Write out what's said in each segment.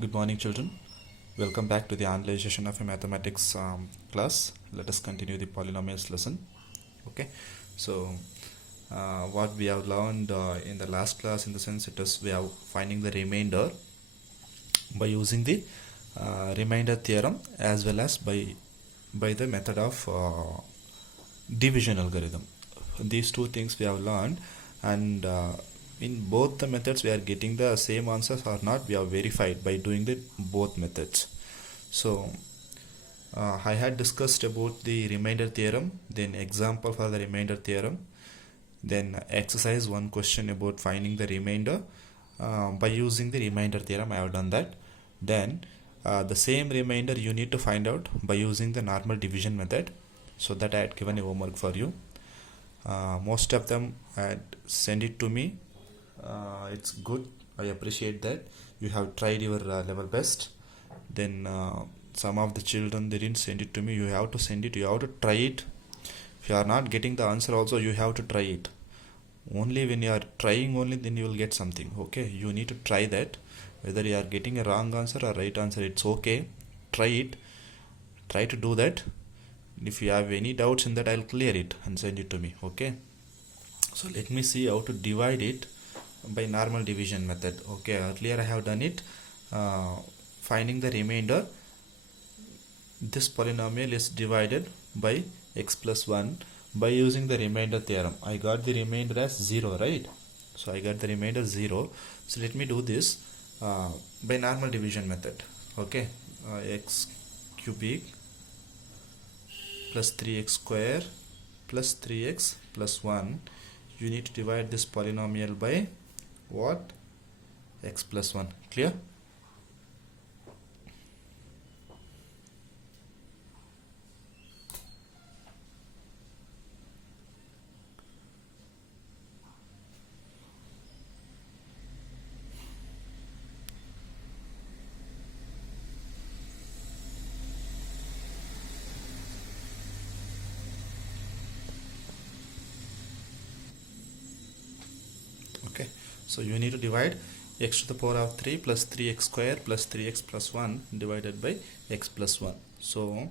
Good morning, children. Welcome back to the analyzation of a mathematics class. Let us continue the polynomials lesson. Okay, so what we have learned in the last class, in the sense, it is we are finding the remainder by using the remainder theorem as well as by the method of division algorithm. These two things we have learned, and in both the methods we are getting the same answers or not, we have verified by doing the both methods. So I had discussed about the remainder theorem, then example for the remainder theorem, then exercise one question about finding the remainder by using the remainder theorem. I have done that. Then the same remainder you need to find out by using the normal division method. So that I had given a homework for you. Most of them had sent it to me. It's good. I appreciate that you have tried your level best. Then some of the children, they didn't send it to me. You have to send it. You have to try it. If you are not getting the answer also, you have to try it. Only when you are trying, only then you will get something. Okay, you need to try that. Whether you are getting a wrong answer or right answer, it's okay. Try it. Try to do that. If you have any doubts in that, I'll clear it and send it to me. Okay, so let me see how to divide it by normal division method. Okay, earlier I have done it. Finding the remainder, this polynomial is divided by x plus 1 by using the remainder theorem. I got the remainder as 0, right? So I got the remainder 0. So let me do this by normal division method. Okay, x cubic plus 3x square plus 3x plus 1. You need to divide this polynomial by what? X plus 1. Clear? Okay, so you need to divide x to the power of 3 plus 3x square plus 3x plus 1 divided by x plus 1. So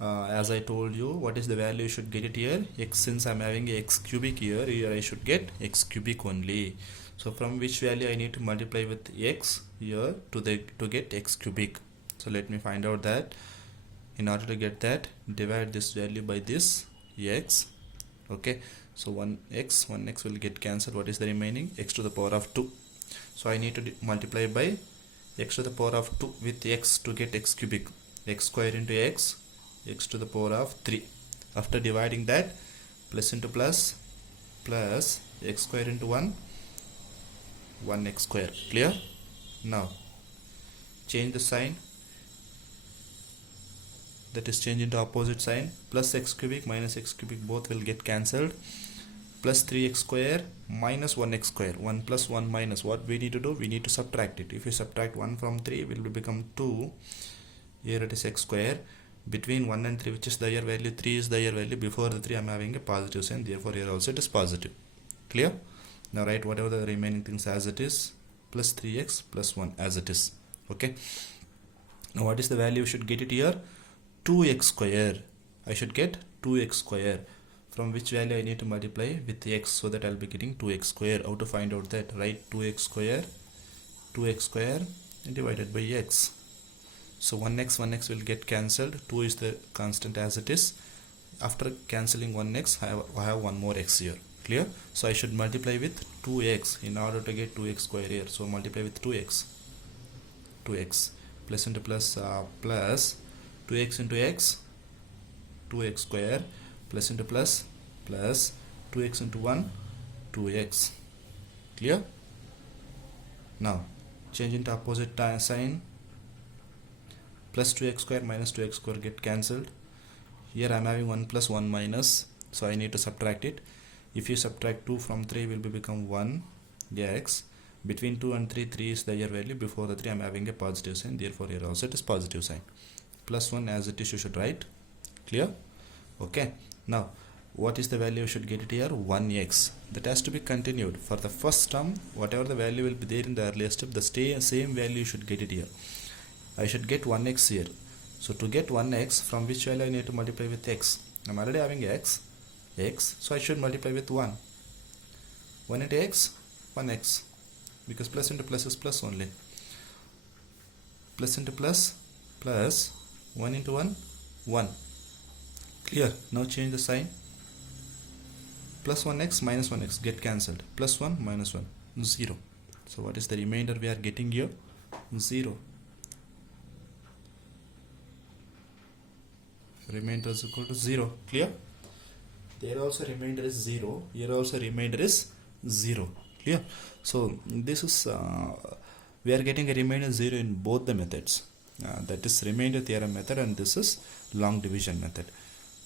as I told you, what is the value you should get it here? X, since I'm having a x cubic here I should get x cubic only. So from which value I need to multiply with x here to get x cubic. So let me find out that. In order to get that, divide this value by this x. Okay, so 1x will get cancelled. What is the remaining? X to the power of 2. So I need to multiply by x to the power of 2 with x to get x cubic. X square into x to the power of 3. After dividing that, plus into plus, plus x square into 1x square. Clear? Now change the sign, that is change into opposite sign. Plus x cubic minus x cubic both will get cancelled. Plus 3x square minus 1x square. 1 plus 1 minus. What we need to do? We need to subtract it. If you subtract 1 from 3, it will become 2. Here it is x square. Between 1 and 3, which is the higher value? 3 is the higher value. Before the 3, I am having a positive sign. Therefore, here also it is positive. Clear? Now write whatever the remaining things as it is. Plus 3x plus 1 as it is. Okay. Now what is the value you should get it here? 2x square. I should get 2x square. From which value I need to multiply with x, so that I'll be getting 2x square. How to find out that? Write 2x square divided by x. So 1x will get cancelled. 2 is the constant as it is. After cancelling 1x, I have one more x here. Clear? So I should multiply with 2x in order to get 2x square here. So multiply with 2x plus into plus plus 2x into x, 2x square, plus into plus, plus 2x into 1, 2x. Clear? Now change into opposite sign. Plus 2x square minus 2x square get cancelled. Here I am having 1 plus 1 minus, so I need to subtract it. If you subtract 2 from 3, will become 1x. Between 2 and 3, 3 is the higher value. Before the 3, I am having a positive sign. Therefore here also it is positive sign. Plus 1 as it is you should write. Clear? Okay. Now what is the value you should get it here? 1x. That has to be continued. For the first term, whatever the value will be there in the earlier step, the same value you should get it here. I should get 1x here. So to get 1x, from which value I need to multiply with x? I'm already having x, so I should multiply with 1. 1 into x, 1x. Because plus into plus is plus only. Plus into plus, plus 1 into 1, 1. Clear? Now change the sign. Plus 1x minus 1x get cancelled. Plus 1 minus 1, 0. So what is the remainder we are getting here? 0. Remainder is equal to 0. Clear? There also remainder is 0. Here also remainder is 0. Clear? So this is we are getting a remainder 0 in both the methods. That is remainder theorem method, and this is long division method.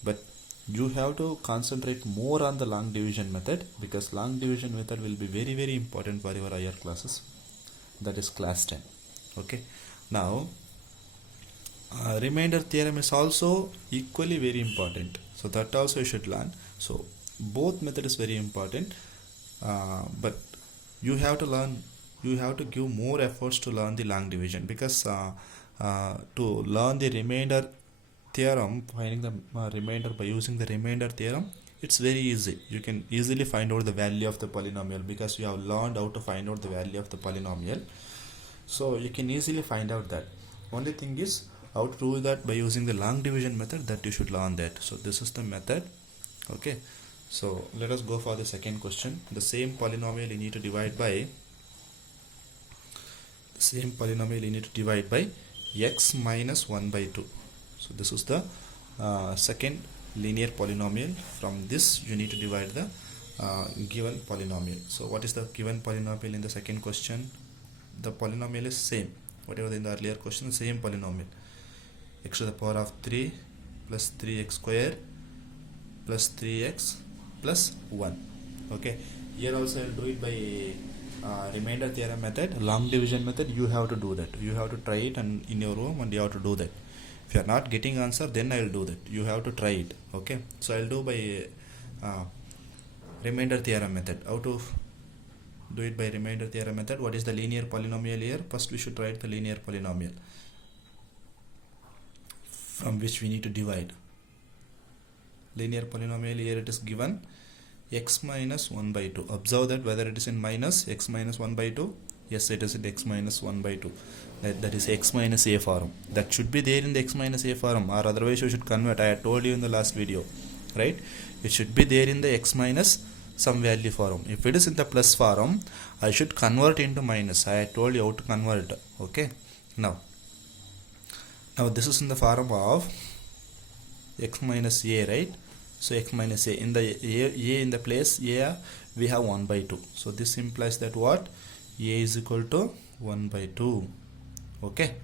But you have to concentrate more on the long division method, because long division method will be very, very important for your higher classes. That is class 10. Okay. Now remainder theorem is also equally very important, so that also you should learn. So both method is very important, but you have to learn, you have to give more efforts to learn the long division, because to learn the remainder theorem, finding the remainder by using the remainder theorem, it's very easy. You can easily find out the value of the polynomial, because you have learned how to find out the value of the polynomial. So you can easily find out that. Only thing is how to do that by using the long division method, that you should learn that. So this is the method. Okay, so let us go for the second question. The same polynomial you need to divide by x minus 1 by 2. So this is the second linear polynomial. From this you need to divide the given polynomial. So what is the given polynomial in the second question? The polynomial is same, whatever in the earlier question, same polynomial. X to the power of 3 plus 3x square plus 3x plus 1. Okay, here also I will do it by remainder theorem method. Long division method, you have to do that. You have to try it and in your room, and you have to do that. If you are not getting answer, then I will do that. You have to try it. Okay, so I will do by remainder theorem method. How to do it by remainder theorem method? What is the linear polynomial here? First we should write the linear polynomial from which we need to divide. Linear polynomial, here it is given x minus 1 by 2. Observe that whether it is in minus x minus 1 by 2. Yes, it is in x minus 1 by 2. That is x minus a form. That should be there in the x minus a form, or otherwise you should convert. I had told you in the last video, right? It should be there in the x minus some value form. If it is in the plus form, I should convert into minus. I had told you how to convert. Okay. Now this is in the form of x minus a, right? So x minus a, in the a in the place a we have 1 by 2. So this implies that what? A is equal to 1 by 2. Okay,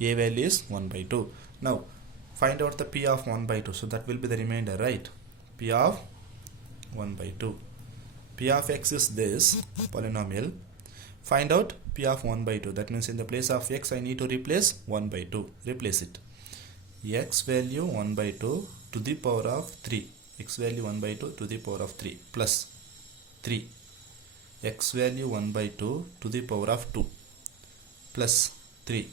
a value is 1 by 2. Now find out the p of 1 by 2. So that will be the remainder, right? P of 1 by 2. P of x is this polynomial. Find out p of 1 by 2. That means in the place of x I need to replace 1 by 2. Replace it. X value 1 by 2 to the power of 3. X value 1 by 2 to the power of 3 plus 3. X value 1 by 2 to the power of 2 plus 3.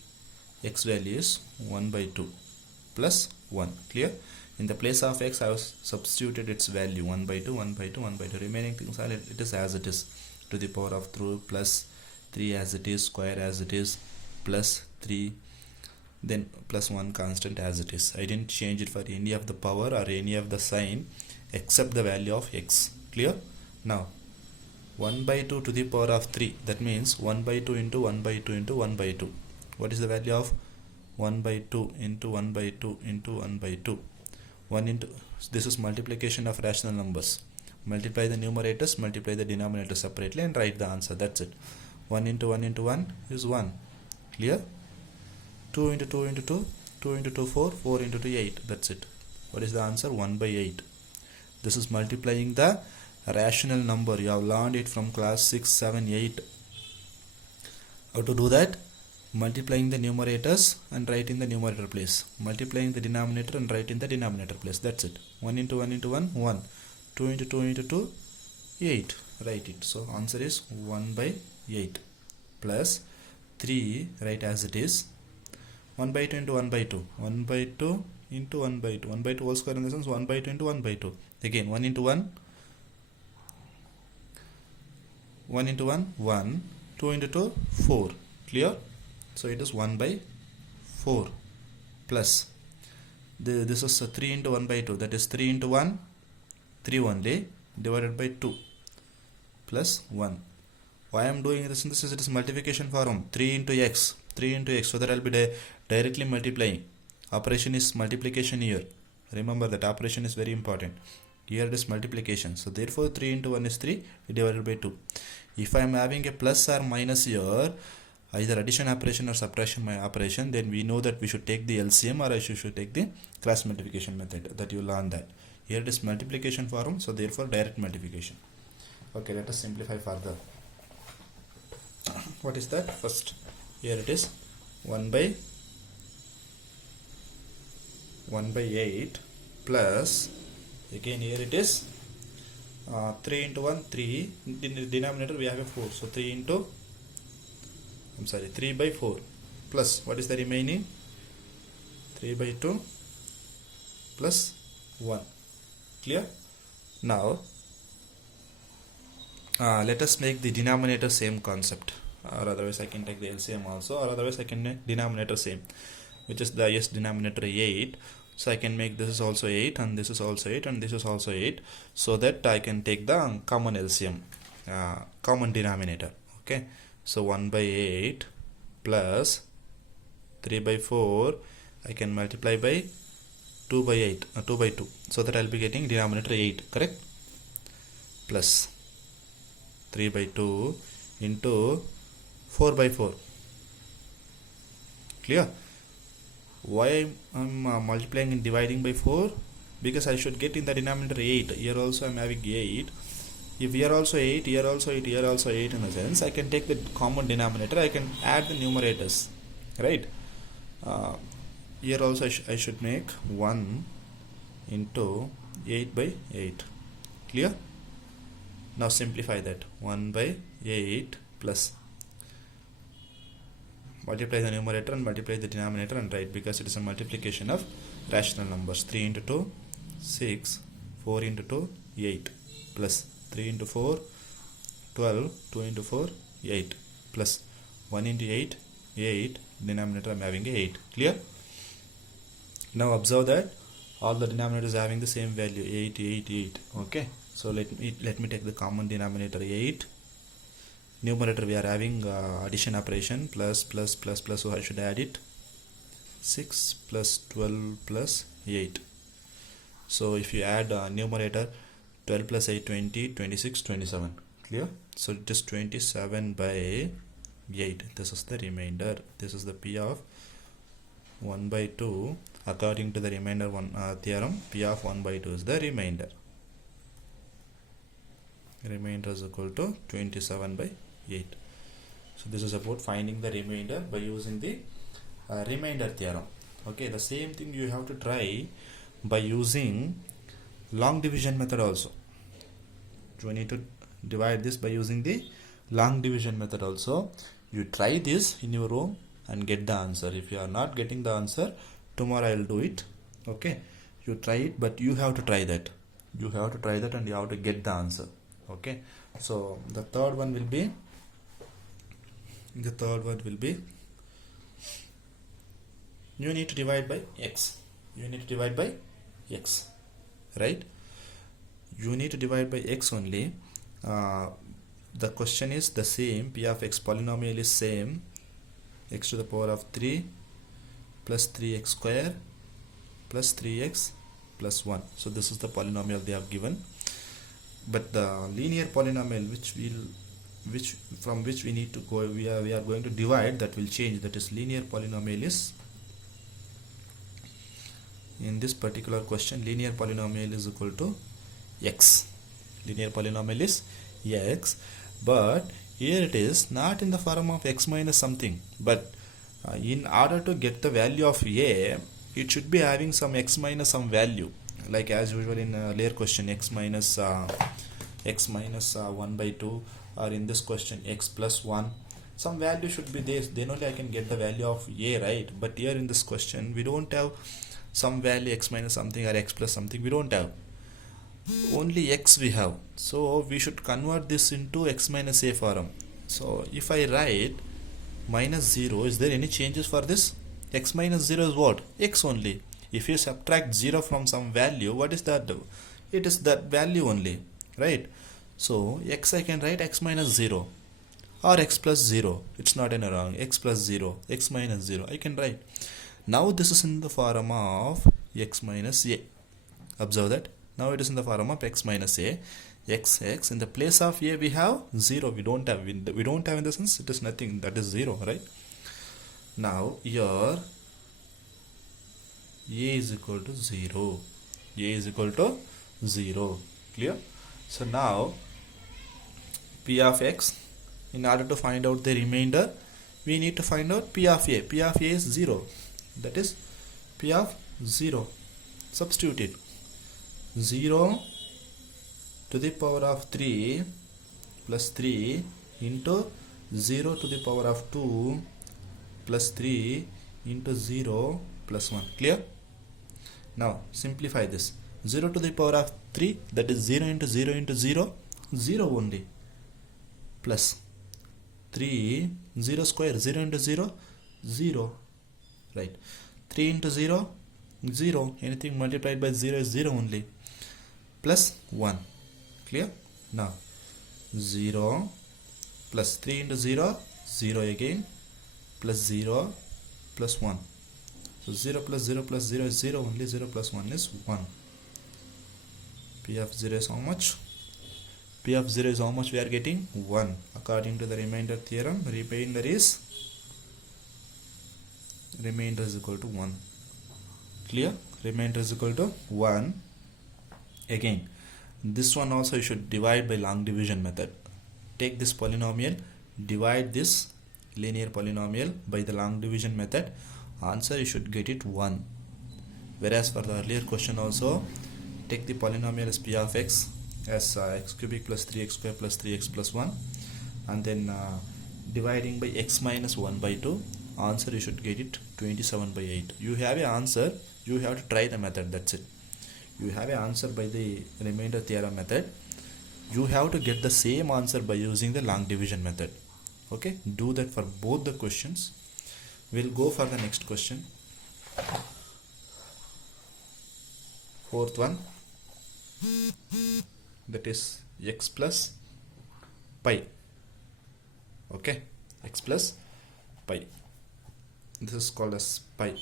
X value is 1 by 2 plus 1. Clear? In the place of x I have substituted its value 1 by 2, 1 by 2, 1 by 2. Remaining things are it is as it is, to the power of 2 plus 3 as it is, square as it is, plus 3, then plus 1 constant as it is. I didn't change it for any of the power or any of the sign except the value of x. Clear? Now 1 by 2 to the power of 3, that means 1 by 2 into 1 by 2 into 1 by 2. What is the value of 1 by 2 into 1 by 2 into 1 by 2? 1 into, this is multiplication of rational numbers. Multiply the numerators, multiply the denominator separately, and write the answer. That's it. 1 into 1 into 1 is 1. Clear? 2 into 2 into 2, 2 into 2 4, 4 into 2 8. That's it. What is the answer? 1 by 8. This is multiplying the rational number. You have learned it from class 6, 7, 8. How to do that? Multiplying the numerators and write in the numerator place. Multiplying the denominator and write in the denominator place. That's it. 1 into 1 into 1, 1. 2 into 2 into 2, 8. Write it. So answer is 1 by 8 plus 3, write as it is. 1 by 2 into 1 by 2. 1 by 2 into 1 by 2. 1 by 2 whole square in the sense 1 by 2 into 1 by 2. Again 1 into 1. 1 into 1, 1. 2 into 2, 4. Clear? So it is 1 by 4 plus. This is 3 into 1 by 2. That is 3 into 1, 3 only, divided by 2 plus 1. Why I am doing this in this is it is multiplication form. 3 into x. 3 into x. So that I will be directly multiplying. Operation is multiplication here. Remember that operation is very important. Here it is multiplication. So therefore 3 into 1 is 3 divided by 2. If I am having a plus or minus here, either addition operation or subtraction operation, then we know that we should take the LCM or I should take the cross multiplication method. That you learn that. Here it is multiplication form. So therefore direct multiplication. Okay, let us simplify further. What is that? First, here it is 1 by 8 plus, again here it is 3 into 1, 3. In the denominator we have a 4. So 3 by 4 plus, what is the remaining? 3 by 2 plus 1. Clear? Now let us make the denominator same concept, or otherwise I can take the LCM also, or otherwise I can make denominator same, which is the denominator 8. So I can make this is also 8 and this is also 8 and this is also 8, so that I can take the common LCM, common denominator. Okay, so 1 by 8 plus 3 by 4, I can multiply by 2 by 8, 2 by 2, so that I will be getting denominator 8, correct? Plus 3 by 2 into 4 by 4. Clear? Why I am multiplying and dividing by 4? Because I should get in the denominator 8. Here also I am having 8. If here also 8, here also 8, here also 8 in a sense, I can take the common denominator, I can add the numerators. Right? Here also I should make 1 into 8 by 8. Clear? Now simplify that. 1 by 8 plus, multiply the numerator and multiply the denominator and write, because it is a multiplication of rational numbers. 3 into 2, 6, 4 into 2, 8 plus 3 into 4, 12, 2 into 4, 8 plus 1 into 8, 8, denominator I am having 8. Clear? Now observe that all the denominators are having the same value, 8, 8, 8. Okay, so let me take the common denominator 8. Numerator we are having addition operation, plus, so I should add it. 6 plus 12 plus 8. So if you add numerator 12 plus 8, 20, 26, 27. Clear? So it is 27 by 8. This is the remainder. This is the P of 1 by 2. According to the remainder theorem, P of 1 by 2 is the remainder. Remainder is equal to 27 by 8. So this is about finding the remainder by using the remainder theorem. Okay, the same thing you have to try by using long division method also. So you need to divide this by using the long division method also. You try this in your room and get the answer. If you are not getting the answer, tomorrow I will do it. Okay, you try it, but you have to try that. You have to try that and you have to get the answer. Okay, so the third one will be you need to divide by x. Right? You need to divide by x only. The question is the same. P of x polynomial is same, x to the power of 3 plus 3x square plus 3x plus 1. So this is the polynomial they have given. But the linear polynomial from which we need to go, we are going to divide, that will change. That is, linear polynomial is, in this particular question, linear polynomial is equal to x. Linear polynomial is x, but here it is not in the form of x minus something, but in order to get the value of a, it should be having some x minus some value. like as usual in earlier question, x minus 1 by 2, or in this question x plus 1, some value should be this, then only I can get the value of a, right? But here in this question we don't have some value x minus something or x plus something, we don't have, only x we have. So we should convert this into x minus a form. So if I write minus 0, is there any changes for this? X minus 0 is what? X only. If you subtract 0 from some value, what is that? It is that value only, right? So x I can write x minus 0 or x plus 0. It's not any wrong. X plus 0, x minus 0 I can write. Now this is in the form of x minus a. Observe that. Now it is in the form of x minus a. X in the place of a we have 0. We don't have in the sense it is nothing, that is 0, right? Now here a is equal to 0. A is equal to 0. Clear? So now p of x, in order to find out the remainder, we need to find out p of a. P of a is 0. That is p of 0. Substitute it. 0 to the power of 3 plus 3 into 0 to the power of 2 plus 3 into 0 plus 1. Clear? Now simplify this. 0 to the power of 3, that is 0 into 0 into 0, 0 only, plus 3, 0 square, 0 into 0, 0, right? 3 into 0, 0, anything multiplied by 0 is 0 only, plus 1. Clear? Now 0 plus 3 into 0, 0 again, plus 0 plus 1. So 0 plus 0 plus 0 is 0 only, 0 plus 1 is 1. P of 0 is how much? P of 0 is how much we are getting? 1. According to the remainder theorem, remainder is equal to 1. Clear? Remainder is equal to 1. Again, this one also you should divide by long division method. Take this polynomial, divide this linear polynomial by the long division method. Answer you should get it 1. Whereas for the earlier question also, take the polynomial as p of x as x cubic plus 3x square plus 3x plus 1, and then dividing by x minus 1 by 2. Answer you should get it 27 by 8. You have an answer, you have to try the method, that's it. You have an answer by the remainder theorem method. You have to get the same answer by using the long division method. Okay, do that for both the questions. We'll go for the next question. Fourth one, that is x plus pi. Okay, x plus pi. This is called as pi,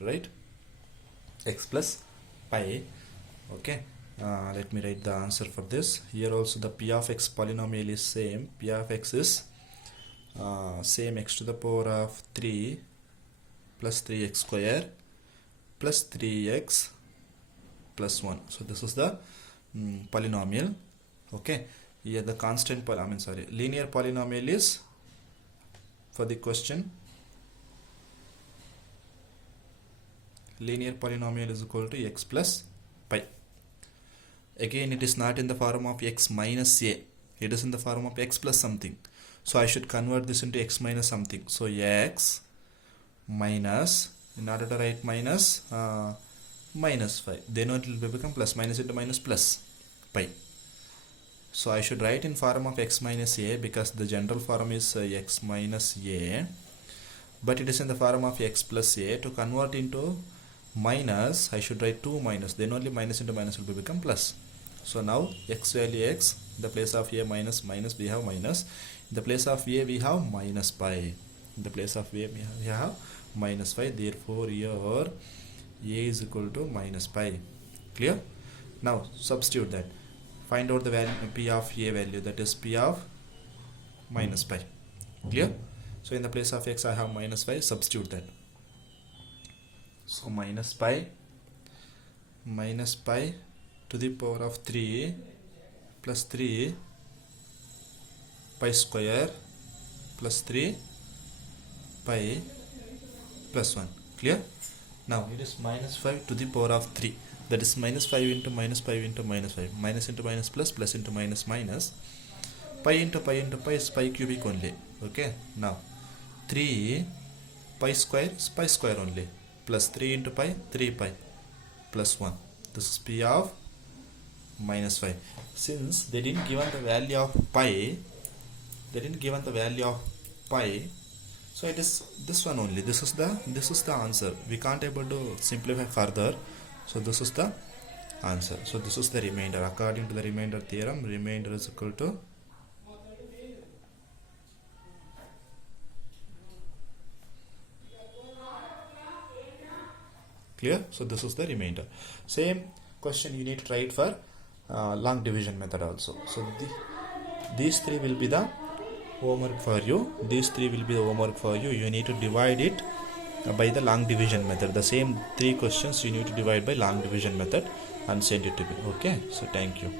right? X plus pi. Okay, let me write the answer for this. Here also the p of x polynomial is same. P of x is same x to the power of 3 plus 3x square plus 3x plus 1. So this is the polynomial. Okay, here the constant linear polynomial is, for the question, linear polynomial is equal to x plus pi. Again, it is not in the form of x minus a, it is in the form of x plus something. So I should convert this into x minus something. So x minus, in order to write minus, minus 5, then it will become plus, minus into minus plus pi. So I should write in form of x minus a because the general form is x minus a, but it is in the form of x plus a. To convert into minus, I should write 2 minus, then only minus into minus will become plus. So now x value x, in the place of a minus minus we have minus, in the place of a we have minus pi, in the place of a we have minus pi. Therefore here a is equal to minus pi. Clear? Now substitute that, find out the value p of a value, that is p of minus pi. Clear? So in the place of x I have minus pi, substitute that. So minus pi to the power of 3 plus 3 pi square plus 3 pi plus 1. Clear? Now it is minus 5 to the power of 3. that is minus 5 into minus 5 into minus 5, minus into minus plus, plus into minus minus, pi into pi into pi is pi cubic only. Okay, now 3 pi square is pi square only, plus 3 into pi 3 pi plus 1. This is p of minus 5. Since they didn't given the value of pi, so it is this one only. This is the answer. We can't able to simplify further, so this is the answer. So this is the remainder. According to the remainder theorem, remainder is equal to clear. So this is the remainder. Same question you need to try it for long division method also. So these three will be the homework for you. You need to divide it by the long division method. The same 3 questions you need to divide by long division method and send it to me. Okay, so thank you.